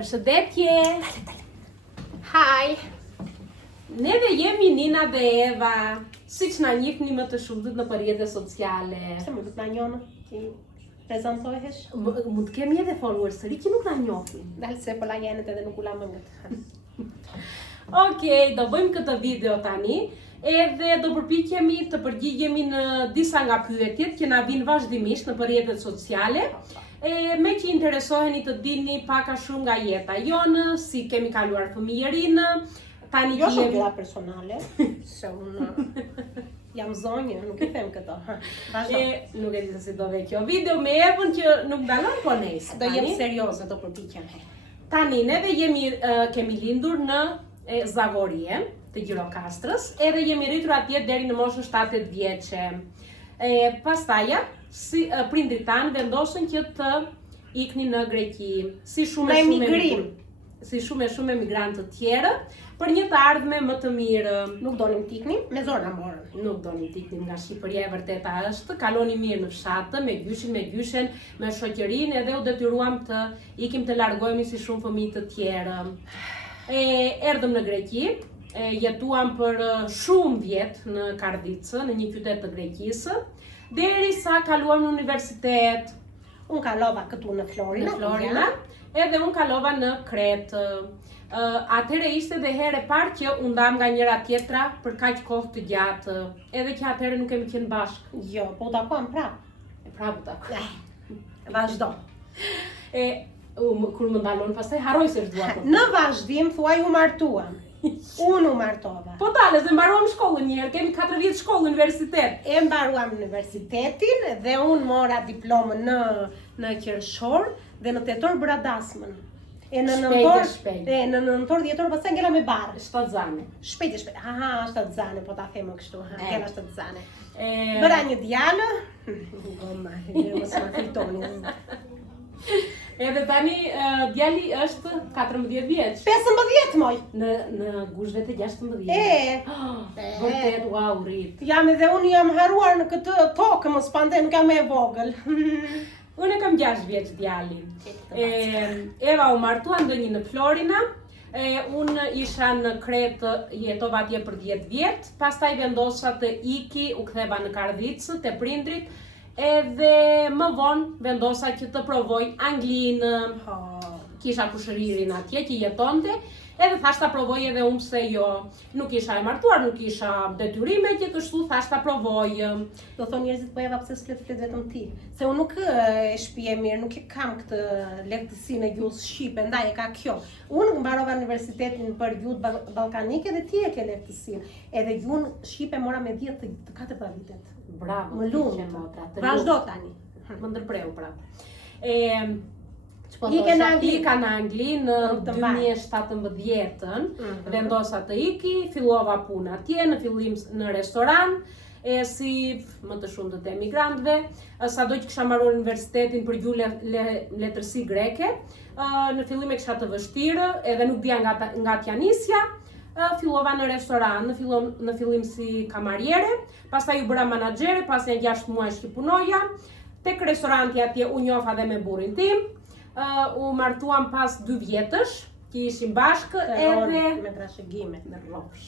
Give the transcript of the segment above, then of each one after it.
Përshëndetje! Haj! Neve jemi Nina dhe Eva, siç na njihni më të shumtit në rrjetet sociale. Se mund të na njohën ti prezantohesh? Mund të kemi edhe followers të ri që nuk na njohin. Dalë se po la jenet edhe nuk u la mëngët. Okej, do bëjmë këtë video tani, edhe do përpiqemi të përgjigjemi në disa nga pyetjet që na vijnë vazhdimisht në rrjetet sociale. Me që interesoheni të dini paka shumë nga jeta jonë, si kemi kaluar fëmijërinë, tani Jo shumë vida personale, se unë jam zonjë, nuk i them këto. Nuk e di se si do ve kjo video me Evën që nuk dalon po nesër. Do jem serioze, do përpiqem. Tani neve kemi lindur në Zavorie të Gjirokastrës, edhe jemi rritur atje deri në moshën 7-8 vjeçe. Pastaja, prindrit tanë vendosën që të iknin në Greqi, si shumë e emigrantë të tjerë, për një të ardhme më të mirë. Nuk donim t'iknim, me zor na morën. Nuk donim t'iknim nga Shqipëria, e vërteta është, kaloni mirë në fshatë, me gyshen, me shoqërinë, edhe u detyruam të ikim të largohemi si shumë fëmijë të tjerë. Erdhëm në Greqi, jetuam për shumë vjet në Kardicë, në një qytet të Greqisë, derisa kaluam në universitet. Unë kalova këtu në Florina, edhe unë kalova në Kretë. Atëherë ishte dhe herë e parë që u ndam nga njëra tjetra për kaq kohë të gjatë, edhe që atëherë nuk kemi qenë bashkë. Jo, po u takuam prapë. Prapë u takuam. Vazhdo. Kur më ndalon pastaj harroj se ç'dua. Në vazhdim thuaj u martuam. Unë u martova. Po tale, se mbaruam shkollën një herë, kemi 4 vjet shkollë në universitet. E mbaruam universitetin dhe unë mora diplomën në qershor dhe në tetor bëra dasmën. Në nëntor dhjetor pastaj ngela me barë. Shtatzane. Shpejt. Aha, shtatzane, po ta them kështu, ngela shtatzane. Bëra një djalë. Goma, mos ma fitoni. Edhe tani djali është 14 vjeç. 15 moj. Në gushvet e 16. Vërtet, wow, rrit. Jam edhe unë jam haruar në këtë tokë, mos pande, nuk jam e vogël. Unë kam 6 vjeç djalin. Eva u martua ndonjë në Florina. Unë isha në Kretë, jetova atje për 10 vjet, pastaj vendosa të iki, u ktheva në Kardicë te prindrit. Edhe më vonë vendosa që të provoj Anglinë, kisha kushëririn atje që jetonte, edhe thash ta provoj edhe unë pse jo. Nuk isha e martuar, nuk isha detyrime që kështu thash ta provoj. Do thonë njerëzit po Eva pse s'flet vetëm ti. Se unë nuk e shpije mirë, nuk e kam këtë lehtësinë e gjuhës shqipe, ndaj e ka kjo. Unë mbarova universitetin për gjuhë ballkanike dhe ti e ke lehtësinë. Edhe gjuhën shqipe mora me 10 të 4 vitet. Bravo, më lumë. Vazhdo tani. Më ndërpreu prapë. Ika në Angli në 2017-ën, vendosa të iki, fillova punë atje, në fillim në restoran, si më të shumë të emigrantëve, sado që kisha mbaruar universitetin për gjuhë letërsi greke, në fillim e kisha të vështirë, edhe nuk dija nga t'janisja. Fillova në restoran, në fillim si kamariere, pastaj u bëra menaxhere, pas një 6 muajsh që punoja, tek restoranti atje u njoha dhe me burrin tim, u martuam pas 2 vjetësh, që ishim bashkë edhe me trashëgime në rrofsh.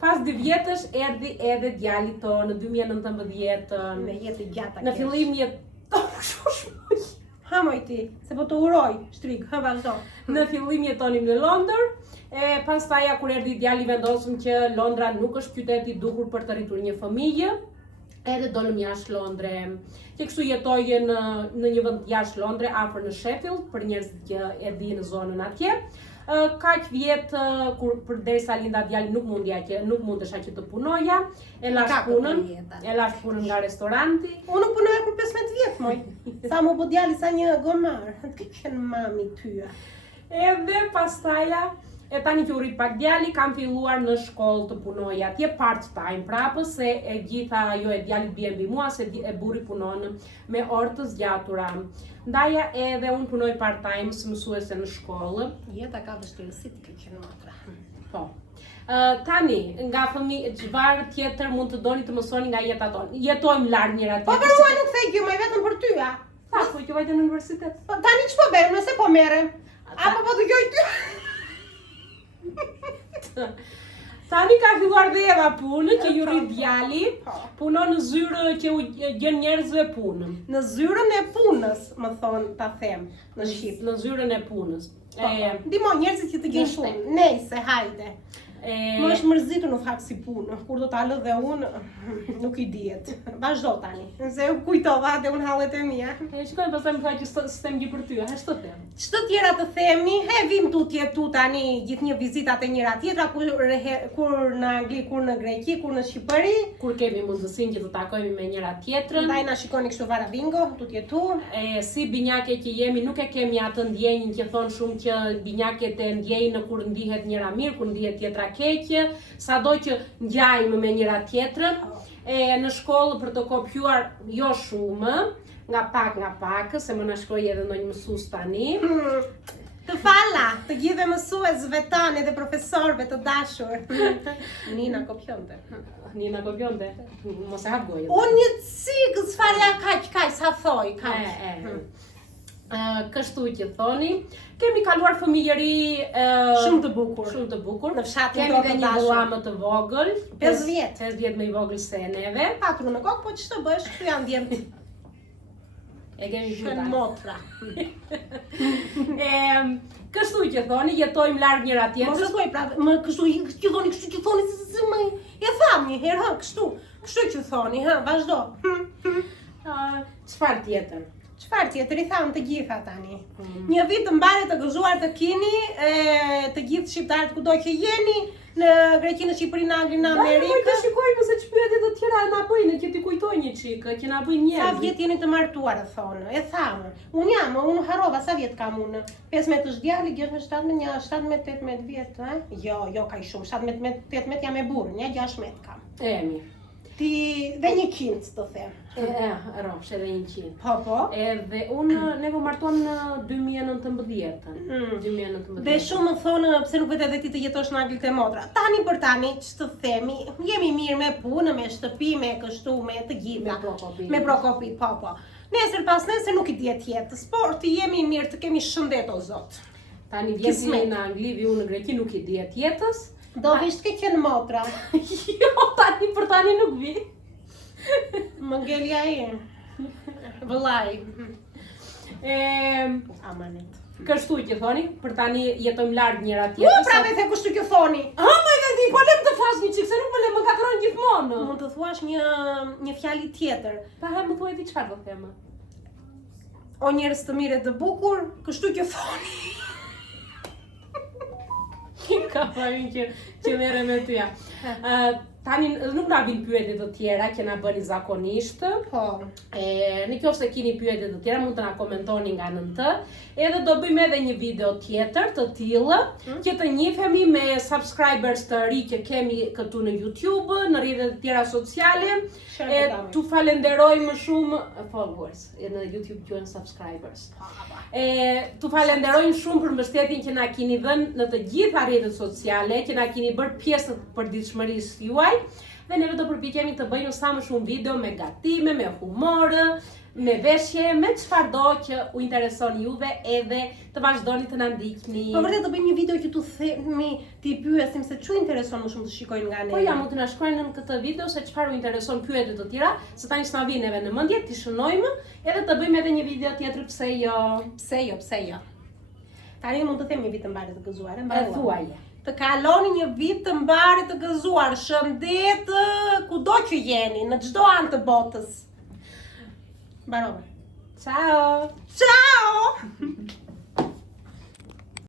Pas 2 vjetësh erdhi edhe djali tonë në 2019. Me jetë gjata. Në fillim jeton Ha moj ti, se po të uroj, shtrik, vazhdo. Në fillim jetonim në Londër. Pastaja kur erdhi djali vendosëm që Londra nuk është qytet i duhur për të rritur një fëmijë, edhe dolëm jashtë Londre. Që kështu jetoj në një vend jashtë Londre, afër në Sheffield, për njerëzit që e dinë zonën atje. Kaq vjet përderisa linda djali nuk mundesha që të punoja, e lash punën nga restoranti. Unë nuk punoja për 15 vjet, moj. Sa më po djali sa një gomar, të kënë mami tyja. Edhe pastaja, tani që u rrit pak djali, kam filluar në shkollë të punoj atje part-time prapë, se e gjitha ajo e djalit bie mbi mua, se e burri punon me orë të zgjatura. Ndaja edhe unë punoj part-time si mësuese në shkollë. Jeta ka vështirësi të keqen motra. Po. Tani, nga çfarë tjetër mund të doni të mësoni nga jeta tonë? Jetojmë larg njëra tjetrës. Po për mua nuk thej gjë, më vetëm për ty, a? Po që vajte në universitet. Tani ç'po bëjmë, nëse po merrem? Apo Po të gjoj ty. Tani ka filluar dhe Eva punën, që ju rrit djali, punon në zyrë që u gjen njerëzve punën. Në zyrën e punës, më thonë ta them në shqip. Në zyrën e punës. Ndihmo njerëzit që të gjejnë punë. Nejse, hajde. Më është mërzitur në fakt si punë, kur do ta lë dhe unë, nuk i dihet. Vazhdo tani, se u kujtova dhe unë hallet e mia. Shikoj pastaj më tha që s'tem gjë për ty, a ç'të them? Ç'të tjera të themi, vim tutje tu tani gjithnjë vizitat e njëra tjetra, kur në Angli, kur në Greqi, kur në Shqipëri. Kur kemi mundësinë që të takojmë me njëra tjetrën. Ndaj na shikoni kështu vara bingo, tutje tu. Si binjake që jemi, nuk e kemi atë ndjenjën që thon shumë që binjaket e ndjejnë kur ndihet njëra mirë, kur ndihet tjetra keqë, sado që ngjajmë me njëra tjetrën. Në shkollë për të kopjuar jo shumë, nga pak, se më na shkroi edhe ndonjë mësues tani. Të falla, të gjithë mësuesve tanë dhe profesorëve të dashur. Nina kopjonte. Nina kopjonte. Mos e hap gojën. Unë një cikë s'farja kaq, sa thoj, kaq. Kështu që thoni, kemi kaluar fëmijëri shumë të bukur. Shumë të bukur. Në fshatin kemi edhe një vëlla të vogël, 5 vjet. 5 vjet më i vogël se neve. Patru në kokë, po ç'të bësh, këtu janë djemt. E kemi Shën motra. Kështu që thoni, jetojmë larg njëra tjetrës. Mos e thuaj pra, më kështu që thoni si më e tham një herë, kështu që thoni, vazhdo. Çfarë tjetër? Çfarë tjetër i tham të gjitha tani? Një vit të mbarë të gëzuar të kini, të gjithë shqiptarët kudo që jeni, në Greqi, në Shqipëri, në Angli, në Amerikë. Moj të shikojmë se ç'pyetje të tjera na bëjnë, që ti kujtoj një çikë, që na bëjnë njerëz. Sa vjet jeni të martuar, thonë, e thamë. Unë harrova, sa vjet kam unë? 15 është djali, 17-18 vjet, Jo, kaq shumë, 17-18 jam e burr, 16 kam. Mirë. Ti dhe 100 të them. Rrofsh edhe 100. Po. Edhe ne po martuam në 2019. 2019. Dhe shumë më thonë pse nuk vetë edhe ti të jetosh në Angli te motra. Tani për tani, ç'të themi, jemi mirë me punë, me shtëpi, me kështu, me të gjitha. Me Prokopit, po. Nesër pas nesër nuk i dihet jetës, por ti jemi mirë, të kemi shëndet o Zot. Tani vjen në Angli, viu në Greqi, nuk i dihet jetës. Do vish të qenë motra. Jo, për tani nuk vi. Më ngelja vëllai. Amanet. Kështu që thoni, për tani jetojmë larg njëra tjetrës. Pra me the kështu që thoni. Më edhe ti, po lem të flas një çik, se nuk më ngatron gjithmonë. Mund të thuash një fjalë tjetër. Pa më thuaj ti çfarë do them. O njerëz të mirë të bukur, kështu që thoni. Ka fajin që merrem me tyja. Tani nuk na vin pyetje të tjera që na bëni zakonisht. Po. Në qoftë se keni pyetje të tjera mund të na komentoni nga nën të. Edhe do bëjmë edhe një video tjetër të tillë që të njihemi me subscribers të ri që kemi këtu në YouTube, në rrjetet e tjera sociale. Tu falenderojmë shumë followers, në YouTube quhen subscribers. Tu falenderojmë shumë për mbështetjen që na keni dhënë në të gjitha rrjetet sociale, që na keni bërë pjesë të përditshmërisë juaj. Dhe neve do përpiqemi të bëjmë sa më shumë video me gatime, me humor, me veshje, me çfarëdo që u intereson juve, edhe të vazhdoni të na ndiqni. Po vërtet do bëjmë një video që tu themi, ti pyesim se çu intereson më shumë të shikojnë nga ne. Po ja, mund të na shkruani në këtë video se çfarë u intereson, pyetje të tjera, se tani s'na vjen neve në mendje, ti shënojmë, edhe të bëjmë edhe një video tjetër, pse jo. Tani mund të them një vit të mbarë të gëzuar, thuaje. Të kaloni një vit të mbarë të gëzuar, shëndet kudo që jeni, në çdo anë të botës. Mbarova. Ciao! Ciao!